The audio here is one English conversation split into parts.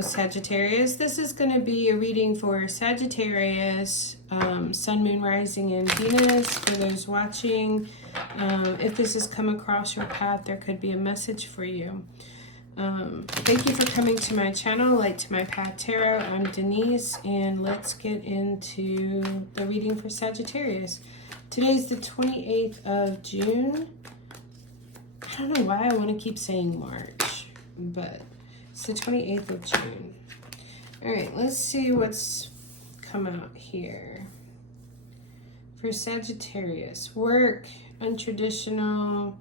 Hello, Sagittarius. This is going to be a reading for Sagittarius, Sun, Moon, Rising, and Venus. For those watching, if this has come across your path, there could be a message for you. Thank you for coming to my channel, Light to My Path Tarot. I'm Denise, and let's get into the reading for Sagittarius. Today's the 28th of June. I don't know why I want to keep saying March, but it's the 28th of June. All right, let's see what's come out here. For Sagittarius, work, untraditional.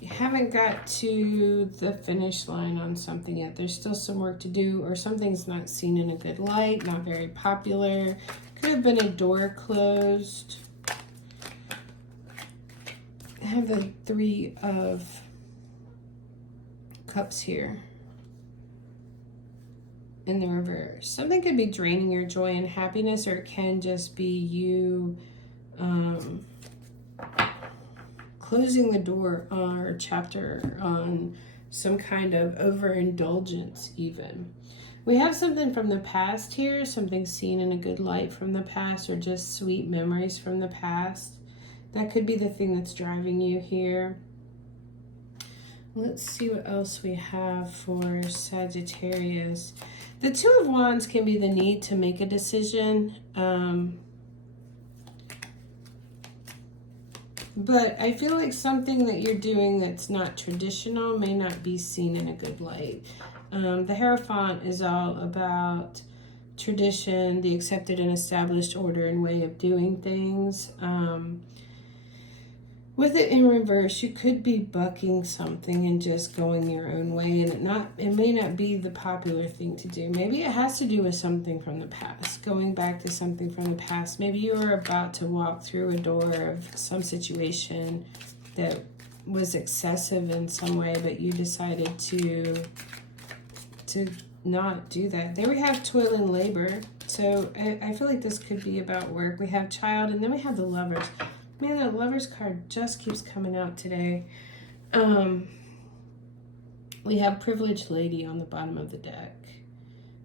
You haven't got to the finish line on something yet. There's still some work to do, or something's not seen in a good light, not very popular. Could have been a door closed. I have the Three of Cups here in the reverse. Something could be draining your joy and happiness, or it can just be you closing the door or chapter on some kind of overindulgence even. We have something from the past here, something seen in a good light from the past, or just sweet memories from the past. That could be the thing that's driving you here. Let's see what else we have for Sagittarius. The Two of Wands can be the need to make a decision. But I feel like something that you're doing that's not traditional may not be seen in a good light. The Hierophant is all about tradition, the accepted and established order and way of doing things. With it in reverse, you could be bucking something and just going your own way, and it may not be the popular thing to do. Maybe it has to do with something from the past, going back to something from the past. Maybe you were about to walk through a door of some situation that was excessive in some way, but you decided to not do that. There we have toil and labor. So I feel like this could be about work. We have child, and then we have the Lovers. Man, the Lovers card just keeps coming out today. We have Privileged Lady on the bottom of the deck.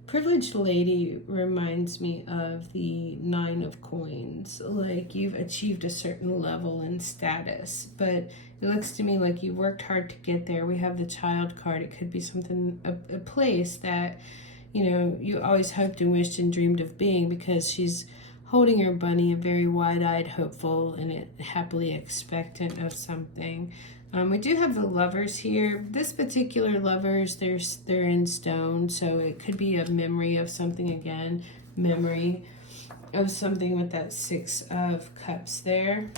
Privileged Lady reminds me of the Nine of Coins. Like you've achieved a certain level and status, but it looks to me like you worked hard to get there. We have the Child card. It could be something, a place that, you know, you always hoped and wished and dreamed of being, because she's holding her bunny, a very wide-eyed, hopeful, and happily expectant of something. We do have the Lovers here. This particular Lovers, they're in stone, so it could be a memory of something again. Memory of something with that Six of Cups there.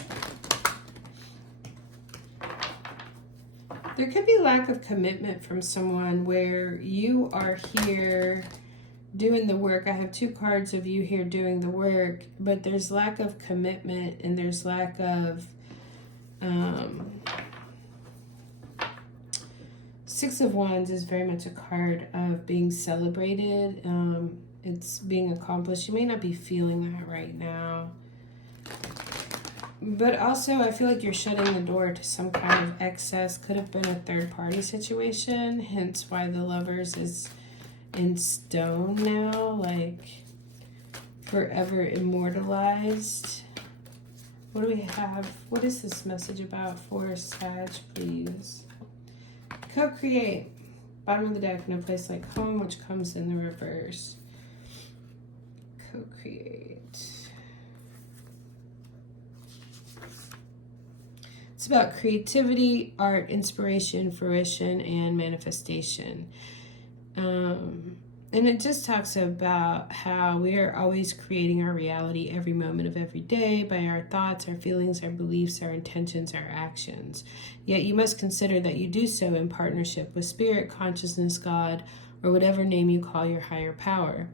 There could be lack of commitment from someone where you are here doing the work. I have two cards of you here doing the work, but there's lack of commitment, and there's lack of Six of Wands is very much a card of being celebrated. It's being accomplished. You may not be feeling that right now, but also I feel like you're shutting the door to some kind of excess. Could have been a third party situation, hence why the Lovers is in stone now, like forever immortalized. What do we have? What is this message about for Sag, please? Co-create. Bottom of the deck, no place like home, which comes in the reverse. Co-create. It's about creativity, art, inspiration, fruition, and manifestation. And it just talks about how we are always creating our reality every moment of every day by our thoughts, our feelings, our beliefs, our intentions, our actions. Yet you must consider that you do so in partnership with spirit, consciousness, God, or whatever name you call your higher power.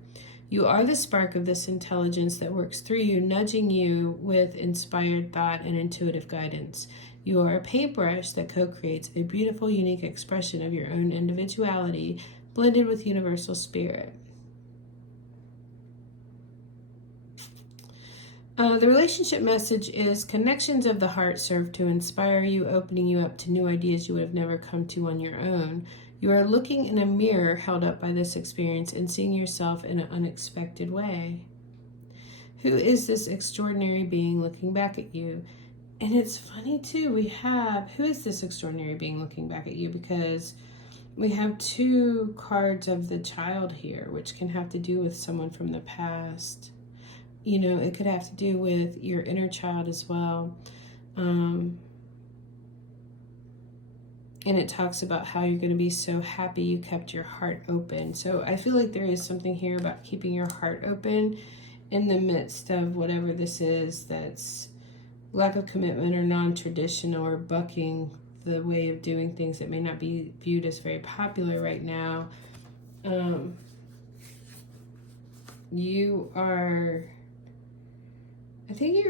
You are the spark of this intelligence that works through you, nudging you with inspired thought and intuitive guidance. You are a paintbrush that co-creates a beautiful, unique expression of your own individuality, blended with universal spirit. The relationship message is connections of the heart serve to inspire you, opening you up to new ideas you would have never come to on your own. You are looking in a mirror held up by this experience and seeing yourself in an unexpected way. Who is this extraordinary being looking back at you? And it's funny too, we have, who is this extraordinary being looking back at you? Because we have 2 cards of the child here, which can have to do with someone from the past. You know, it could have to do with your inner child as well. And it talks about how you're going to be so happy you kept your heart open. So I feel like there is something here about keeping your heart open in the midst of whatever this is that's lack of commitment or non-traditional or bucking the way of doing things that may not be viewed as very popular right now. You are, I think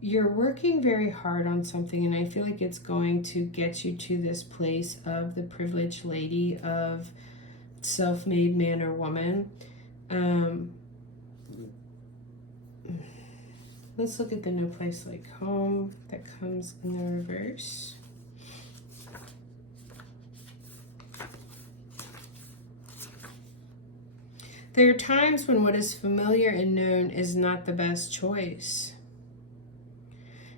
you're working very hard on something, and I feel like it's going to get you to this place of the privileged lady, of self-made man or woman. Let's look at the no place like home that comes in the reverse. There are times when what is familiar and known is not the best choice.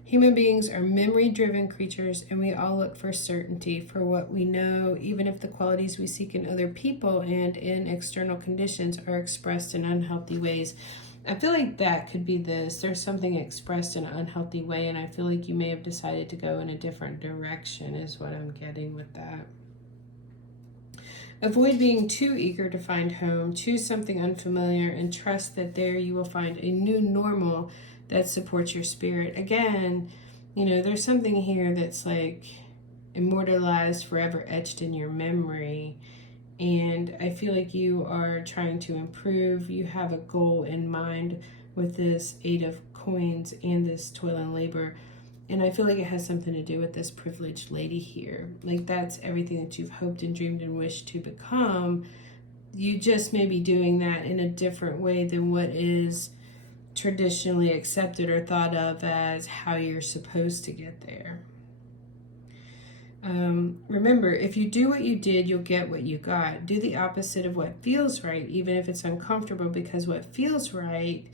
Human beings are memory-driven creatures, and we all look for certainty for what we know, even if the qualities we seek in other people and in external conditions are expressed in unhealthy ways. I feel like that could be this. There's something expressed in an unhealthy way, and I feel like you may have decided to go in a different direction is what I'm getting with that. Avoid being too eager to find home. Choose something unfamiliar and trust that there you will find a new normal that supports your spirit. Again, you know, there's something here that's like immortalized, forever etched in your memory. And I feel like you are trying to improve. You have a goal in mind with this 8 of coins and this toil and labor. And I feel like it has something to do with this privileged lady here. Like that's everything that you've hoped and dreamed and wished to become. You just may be doing that in a different way than what is traditionally accepted or thought of as how you're supposed to get there. Remember, if you do what you did, you'll get what you got. Do the opposite of what feels right, even if it's uncomfortable, because what feels right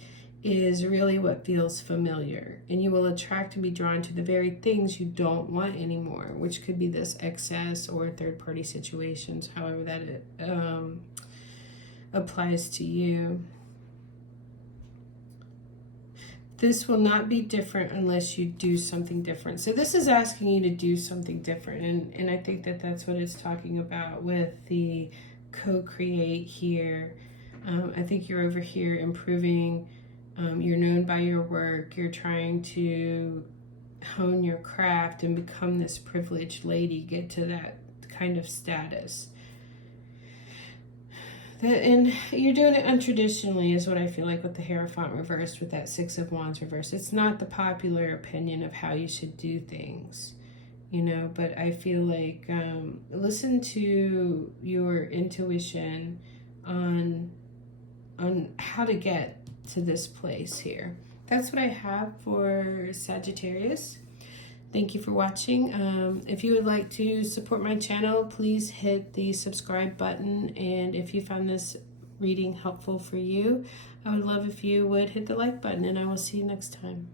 is really what feels familiar. And you will attract and be drawn to the very things you don't want anymore, which could be this excess or third-party situations, however that it applies to you. This will not be different unless you do something different. So this is asking you to do something different. And I think that that's what it's talking about with the co-create here. I think you're over here improving. You're known by your work. You're trying to hone your craft and become this privileged lady, get to that kind of status. And you're doing it untraditionally is what I feel like with the Hierophant reversed, with that 6 of Wands reversed. It's not the popular opinion of how you should do things, you know, but I feel like listen to your intuition on how to get to this place here. That's what I have for Sagittarius. Thank you for watching. If you would like to support my channel, please hit the subscribe button. And if you found this reading helpful for you, I would love if you would hit the like button, and I will see you next time.